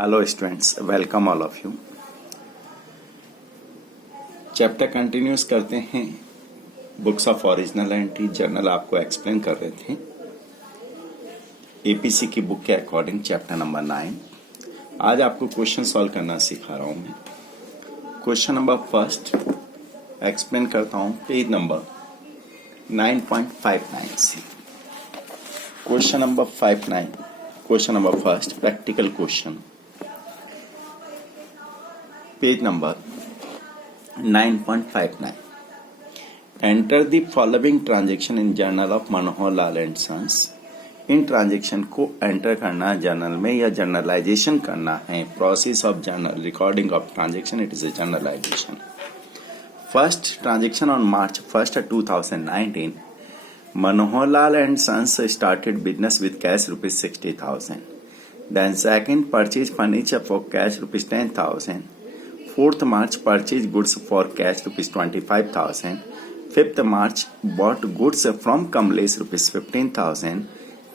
Hello students, welcome all of you. Chapter continuous करते हैं। Books of original entry journal आपको explain कर रहे थे। एपीसी की बुक के अकॉर्डिंग चैप्टर नंबर 9। आज आपको क्वेश्चन सॉल्व करना सिखा रहा हूं मैं। क्वेश्चन नंबर फर्स्ट एक्सप्लेन करता हूं, पेज नंबर 9.59 से। Question number first practical question, page number 9.59। Enter the following transaction in journal of Manohar Lal and sons. इन ट्रांजैक्शन को एंटर करना जर्नल में या जर्नलाइजेशन करना है। Process of journal recording of transaction, it is a journalisation. First transaction on March 1st, 2019, Manohar Lal and Sons started business with cash rupees 60,000. Then second, purchase furniture for cash rupees 10,000. 4th March, purchase goods for cash rupees 25,000. 5th March, bought goods from Kamlesh rupees 15,000.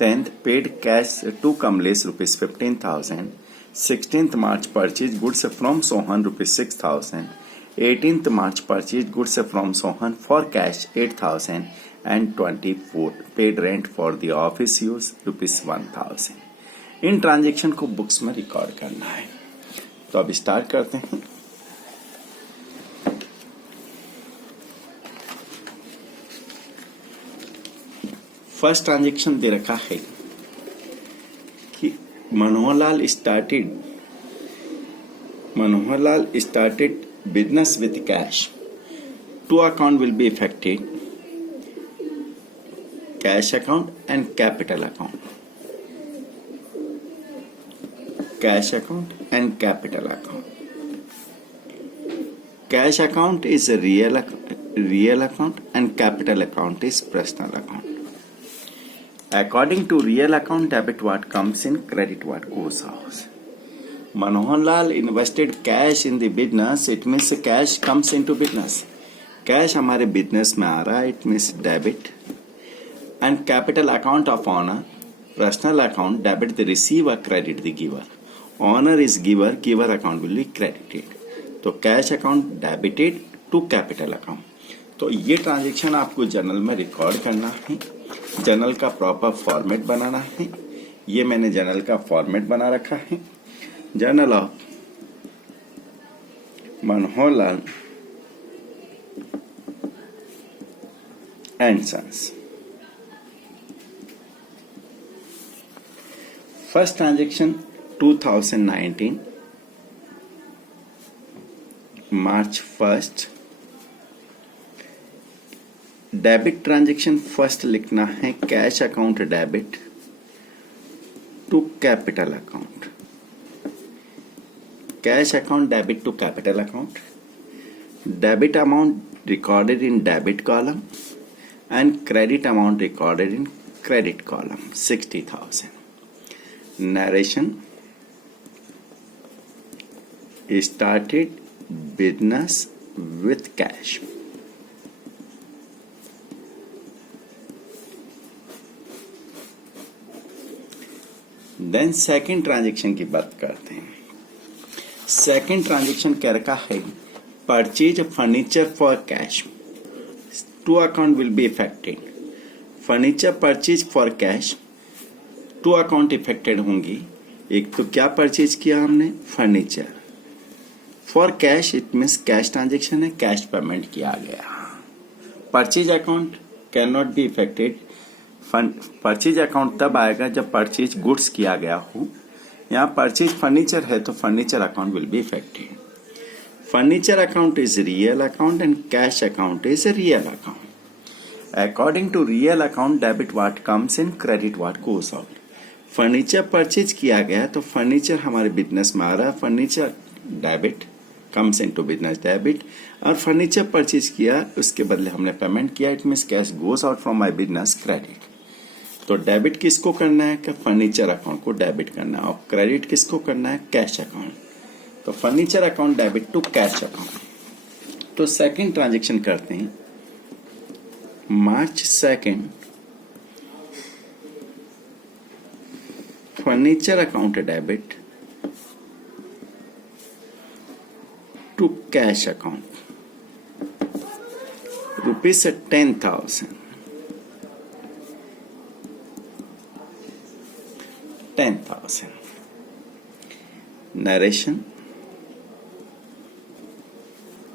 10th, paid cash to Kamlesh rupees 15,000. 16th March, purchased goods from Sohan rupees 6,000. 18th March, purchased goods from Sohan for cash 8,000. And 24th, paid rent for the office use rupees 1,000. In transaction को books में record करना है। तो अब start करते हैं। First transaction दे रखा है कि Manohar Lal started business with cash. Two account will be affected, cash account and capital account. Cash account and capital account. Cash account is a real account and capital account is personal account. According to real account, debit what comes in, credit what goes out. Manohar Lal invested cash in the business, it means cash comes into business. Cash हमारे business में आ रहा है, it means debit. And capital account of owner, personal account, debit the receiver, credit the giver. Owner is giver account will be credited. तो cash account debited to capital account. तो ये transaction आपको journal में record करना है। Journal का proper format बनाना है। ये मैंने जर्नल का फॉर्मेट बना रखा है। Journal of Manohar Lal and sons. First transaction 2019 March 1st। Debit transaction first लिखना है, cash account debit to capital account. Cash account debit to capital account. Debit amount recorded in debit column and credit amount recorded in credit column 60,000। Narration started business with cash. Then second transaction की बात करते हैं। Second transaction क्या रखा है, purchase furniture for cash. Two account will be affected. Furniture purchase for cash, two account affected होंगी। एक तो क्या परचेज किया हमने, furniture. For cash it means cash transaction है, कैश पेमेंट किया गया। Purchase account can not be affected. Purchase account तब आएगा जब परचेज गुड्स किया गया हो। यहाँ परचेज फर्नीचर है तो furniture account will be affected. Furniture account is real account and cash account is real account. According to real account, debit what comes in, credit what goes out. Furniture purchase किया गया तो furniture हमारे business में आ रहा है, furniture debit comes into business debit. और furniture purchase किया, उसके बदले हमने पेमेंट किया, it means cash goes out from my business, credit. तो डेबिट किसको करना है, कि फर्नीचर अकाउंट को डेबिट करना है, और क्रेडिट किसको करना है, कैश अकाउंट। तो furniture account debit to cash account. तो सेकंड ट्रांजैक्शन करते हैं। March 2nd, furniture account debit to cash account. Rupees 10,000. 10,000. Narration.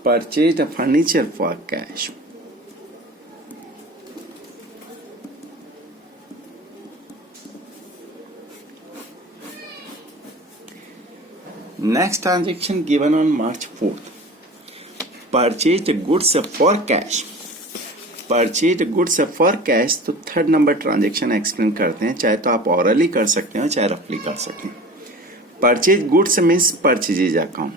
Purchased a furniture for cash. Next transaction given on March 4th. Purchased goods for cash. Purchased goods for cash, तो third number transaction explain करते हैं, चाहे तो आप hourly कर सकते हो चाहे रफली कर सकते हैं. Purchase goods means purchases account.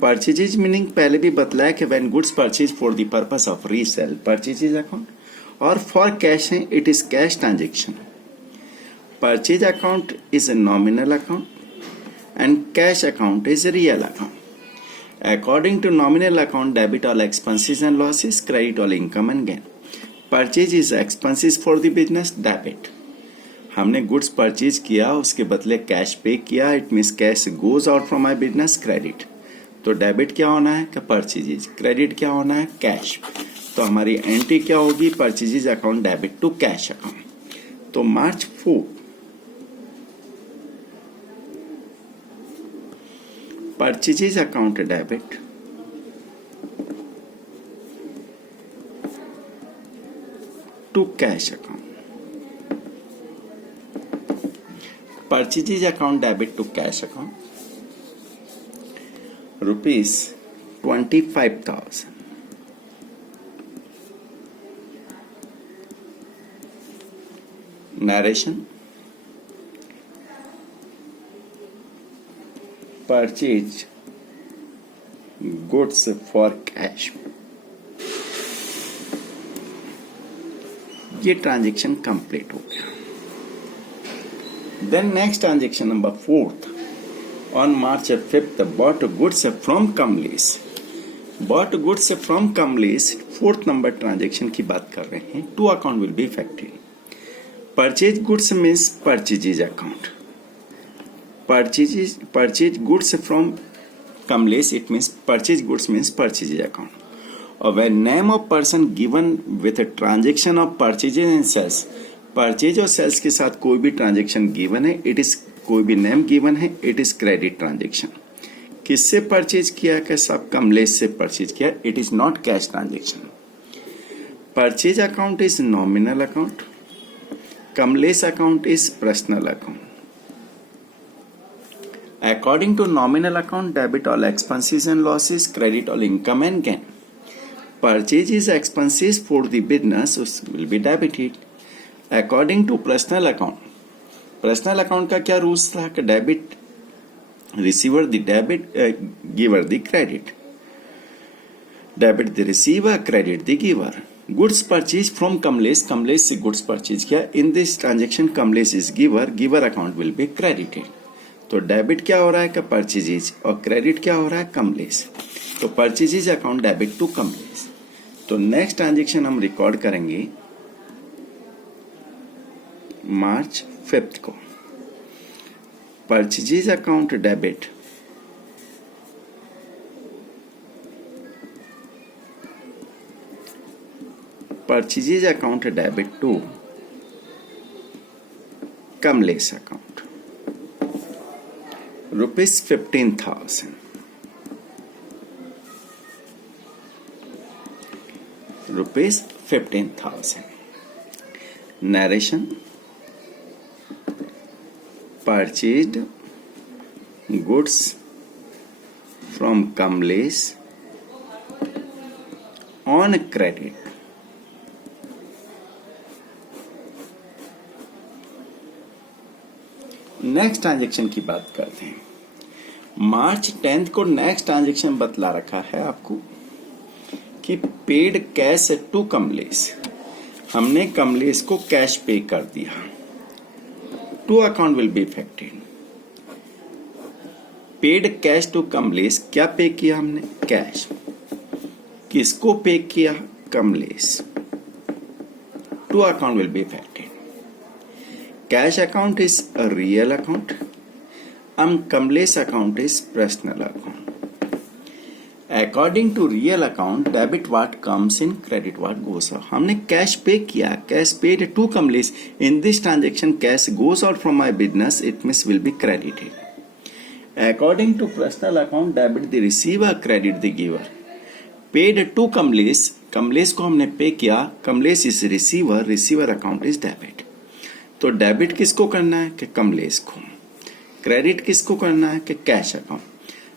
Purchases meaning पहले भी बतलाया कि when goods purchase for the purpose of resale purchases account, और फॉर कैश है it is cash transaction. Purchase account is a nominal account and cash account is a real account. According to nominal account, debit all expenses and losses, credit all income and gain. Purchase is expenses for the business, debit. हमने goods purchase किया, उसके बदले cash pay किया, it means cash goes out from my business, credit. तो debit क्या होना है कि परचेजेज, क्रेडिट क्या होना है कैश. तो हमारी एंट्री क्या होगी, purchases account debit to cash account. तो March 4 purchases account debit to cash account. Purchases account debit to cash account. Rupees 25,000. Narration. Purchase goods for cash. ये ट्रांजेक्शन कंप्लीट हो गया. Then next transaction number 4th. On March 5th bought goods from Kamlesh. bought goods from Kamlesh 4th number transaction की बात कर रहे हैं. 2 account will be affected. Purchase goods means purchases account. Purchase goods from Kamlesh, it means purchase goods means purchases account. Or when name of person given with a transaction of purchases and sales, purchase और sales के साथ कोई भी transaction given है, it is कोई भी name given है, it is credit transaction. किससे purchase किया, कि सब कमलेश से purchase किया, it is not cash transaction. Purchase account is nominal account. Kamlesh account is personal account. According to nominal account, debit all expenses and losses, credit all income and gain. Purchases expenses for the business will be debited. According to personal account, personal account का क्या rules था कि debit receiver the debit, giver the credit. Debit the receiver, credit the giver. Goods purchase from Kamlesh, Kamlesh से goods purchase किया. इन this transaction Kamlesh is giver, giver account will be credited. तो debit क्या हो रहा है कि परचेजेज, और क्रेडिट क्या हो रहा है कमलेश. तो purchases account debit to Kamlesh. तो नेक्स्ट ट्रांजेक्शन हम रिकॉर्ड करेंगे मार्च 5th को. Purchases account debit purchases account debit to Kamlesh account. Rupees 15,000. Rupees 15,000. Narration. Purchased goods from Kamlesh on credit. Next transaction की बात करते हैं. मार्च 10th को नेक्स्ट ट्रांजेक्शन बतला रखा है आपको कि पेड कैश टू कमलेश. हमने कमलेश को कैश पे कर दिया. 2 account will be affected. Paid cash to Kamlesh, क्या पे किया हमने, कैश. किसको पे किया, Kamlesh. 2 account will be affected. Cash account is a real account and Kamlesh account is personal account. According to real account debit what comes in, credit what goes out. हमने cash pay किया, cash paid to Kamlesh, in this transaction cash goes out from my business, it means will be credited. According to personal account debit the receiver, credit the giver. Paid to Kamlesh, Kamlesh को हमने pay किया, Kamlesh is receiver, receiver account is debit. तो debit किसको करना है कि कमलेश को, credit किसको करना है कि कैश अकाउंट।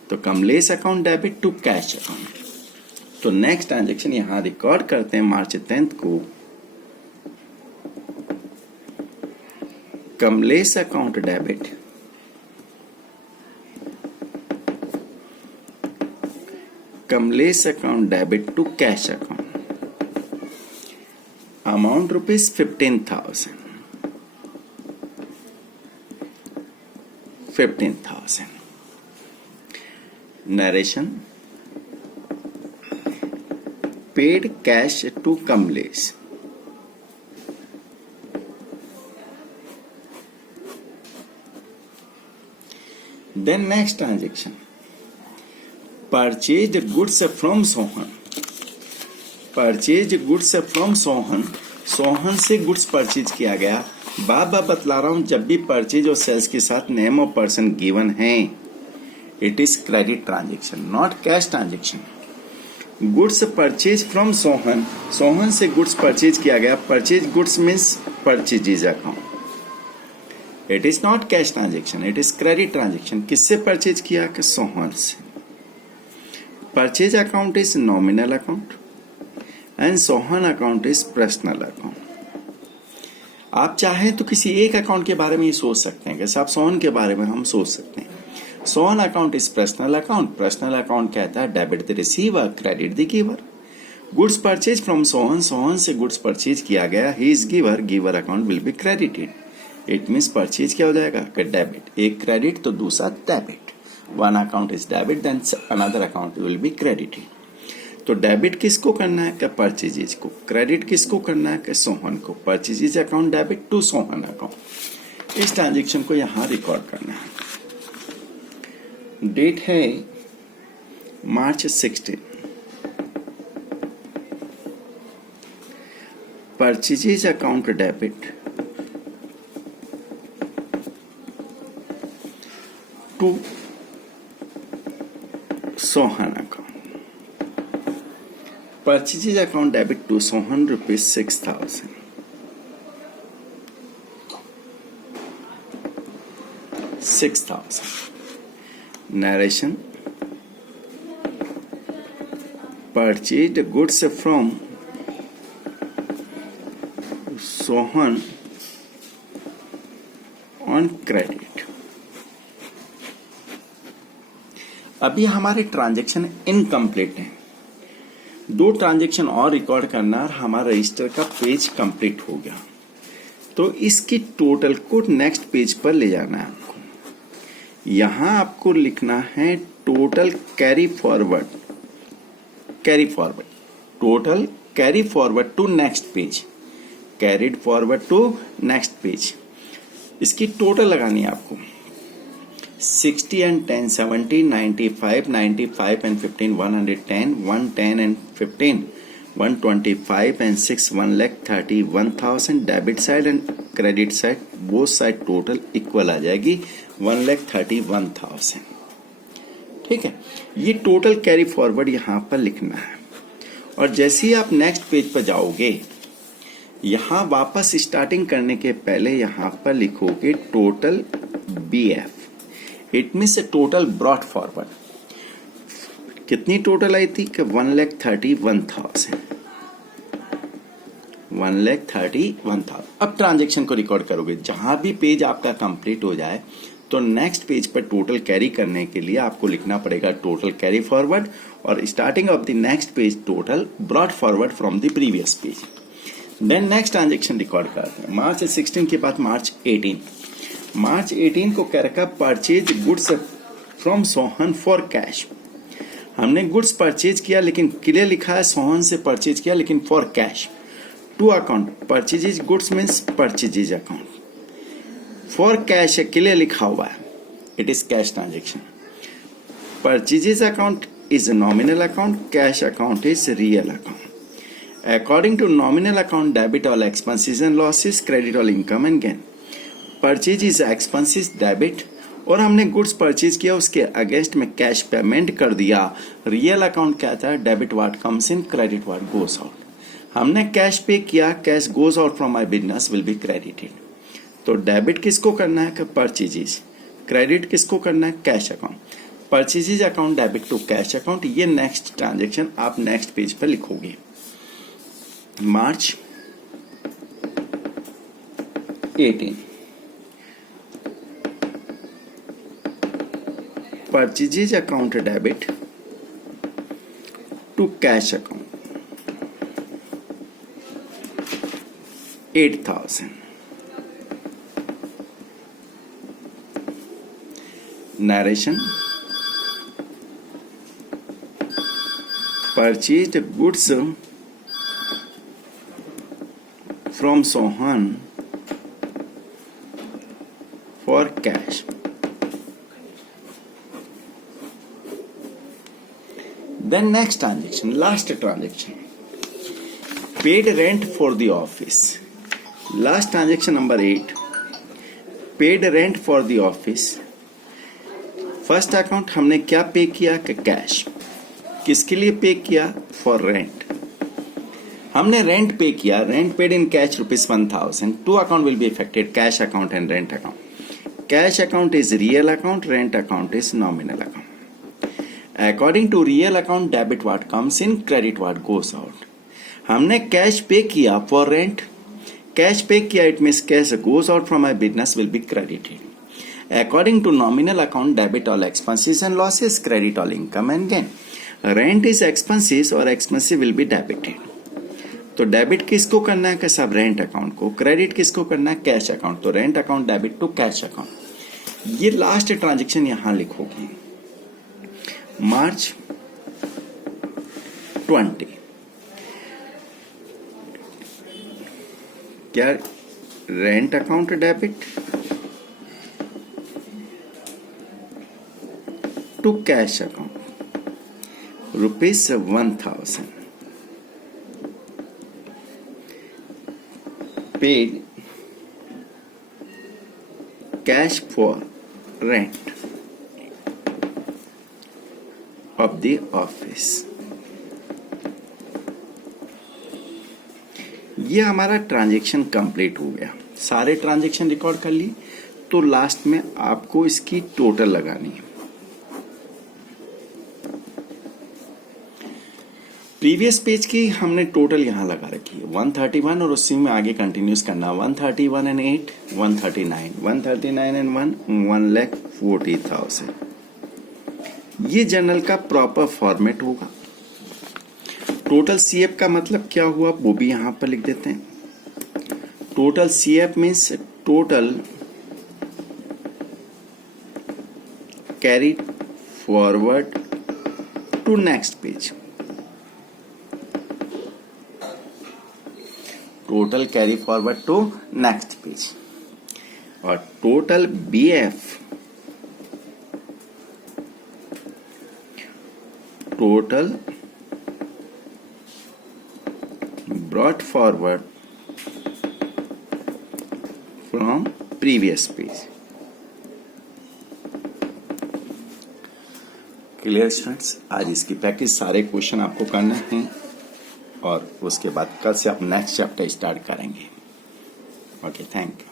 तो Kamlesh account debit to cash account. तो नेक्स्ट ट्रांजेक्शन यहां रिकॉर्ड करते हैं मार्च 10 को। Kamlesh account debit Kamlesh account debit to cash account, amount rupees 15,000। 15,000. Narration: paid cash to Kamlesh. Then next transaction, purchased goods from Sohan. Purchased goods from Sohan. Sohan से goods purchase किया गया। बार बार बतला रहा हूं, जब भी परचेज और सेल्स के साथ नेम ऑफ पर्सन गिवन है, it is credit transaction, not cash transaction. Goods purchase from Sohan, Sohan से गुड्स परचेज किया गया। Purchase goods means purchases account, it is not cash transaction, it is credit transaction. किससे purchase किया कि सोहन से। Purchase account is nominal account and Sohan account is personal account. आप चाहें तो किसी एक अकाउंट के बारे में ही सोच सकते हैं, जैसे आप सोहन के बारे में हम सोच सकते हैं। Sohan account is personal account, personal account कहता है debit the receiver, credit the giver. Goods purchase from Sohan, Sohan से गुड्स परचेज किया गया, he is giver, giver account will be credited. It means purchase क्या हो जाएगा कि डेबिट, एक क्रेडिट तो दूसरा debit. One account is debit then another account will be credited. तो डेबिट किसको करना है कि परचेजेज को, क्रेडिट किसको करना है कि सोहन को। Purchases account debit to Sohan account. इस ट्रांजेक्शन को यहां रिकॉर्ड करना है। डेट है March 16। Purchases account debit to Sohan account. Purchases account debit to Sohan rupees 6,000. Narration: purchased goods from Sohan on credit. अभी हमारे ट्रांजेक्शन इनकम्प्लीट है, दो ट्रांजेक्शन और रिकॉर्ड करना और हमारा रजिस्टर का पेज कंप्लीट हो गया। तो इसकी टोटल को नेक्स्ट पेज पर ले जाना है आपको। यहां आपको लिखना है total carry forward, total carry forward to next page, carried forward to next page. इसकी टोटल लगानी है आपको। 60 and 10, 70, 95, 95 and 15, 110, 110 and 15, 125 and 6, 1,30,1,000। Debit side and credit side both side total equal आ जाएगी 1,30,1,000। ठीक है, ये टोटल कैरी फॉरवर्ड यहां पर लिखना है। और जैसे ही आप नेक्स्ट पेज पर जाओगे, यहां वापस स्टार्टिंग करने के पहले यहां पर लिखोगे total BF, it means total brought forward. कितनी टोटल आई थी कि 1,31,000, 1,31,000। अब ट्रांजेक्शन को रिकॉर्ड करोगे, जहां भी पेज आपका कंप्लीट हो जाए तो नेक्स्ट पेज पर टोटल कैरी करने के लिए आपको लिखना पड़ेगा टोटल कैरी फॉरवर्ड, और starting of the next page total brought forward from the previous page. Then next transaction record करते हैं। मार्च 16 के बाद मार्च 18। मार्च 18 को क्या रखा, purchase goods from Sohan for cash. हमने गुड्स परचेज किया, लेकिन क्लियर लिखा है सोहन से परचेज किया, लेकिन for cash. Two account, purchases goods means purchases account, for cash है, क्लियर लिखा हुआ है, it is cash transaction. Purchases account is a nominal account, cash account is real account. According to nominal account, debit all expenses and losses, credit all income and gain. Purchase is expenses debit, और हमने goods purchase किया, उसके against में cash payment कर दिया. Real account क्या था? Debit what comes in, credit what goes out. हमने कैश पे किया, cash goes out from my business will be credited. तो डेबिट किसको करना है? परचेजेज. क्रेडिट किसको करना है? Cash account. Purchases account debit to cash account. ये नेक्स्ट ट्रांजेक्शन आप नेक्स्ट पेज पर लिखोगे. March 18 purchases account debit to cash account 8,000. Narration. Purchased goods from Sohan for cash. Then next transaction, last transaction. Paid rent for the office. Last transaction number 8. Paid rent for the office. First account हमने क्या pay किया? Cash. किसके लिए पे किया? For rent. हमने rent pay किया. Rent paid in cash ₹1,000. Two account will be affected, cash account and rent account. Cash account is real account, rent account is nominal account. According to real account, debit what comes in, credit what goes out. हमने cash pay किया for rent. Cash pay किया, it means cash goes out from my business will be credited. According to nominal account, debit all expenses and losses, credit all income and gain. Rent is expenses और expenses will be debited. तो debit किसको करना है? सब rent account को. Credit किसको करना है? Cash account. तो rent account debit to cash account. ये लास्ट ट्रांजेक्शन यहां लिखोगे. मार्च 20 क्या? Rent account debit to cash account ₹1,000 paid cash for rent of the office. ये हमारा ट्रांजेक्शन कंप्लीट हो गया. सारे ट्रांजेक्शन रिकॉर्ड कर लिए. तो लास्ट में आपको इसकी टोटल लगानी है. प्रीवियस पेज की हमने टोटल यहां लगा रखी है 131 और उसी में आगे कंटिन्यूस करना. 131 एंड 8 139, 139 एंड 1 1,40,000. ये जर्नल का प्रॉपर फॉर्मेट होगा. टोटल सीएफ का मतलब क्या हुआ वो भी यहां पर लिख देते हैं. Total CF means total carried forward to next page. Total carry forward to next page. और total BF total brought forward from previous page. Clear students? आज इसकी प्रैक्टिस सारे क्वेश्चन आपको करने हैं और उसके बाद कल से आप नेक्स्ट चैप्टर स्टार्ट करेंगे. Okay, thank you.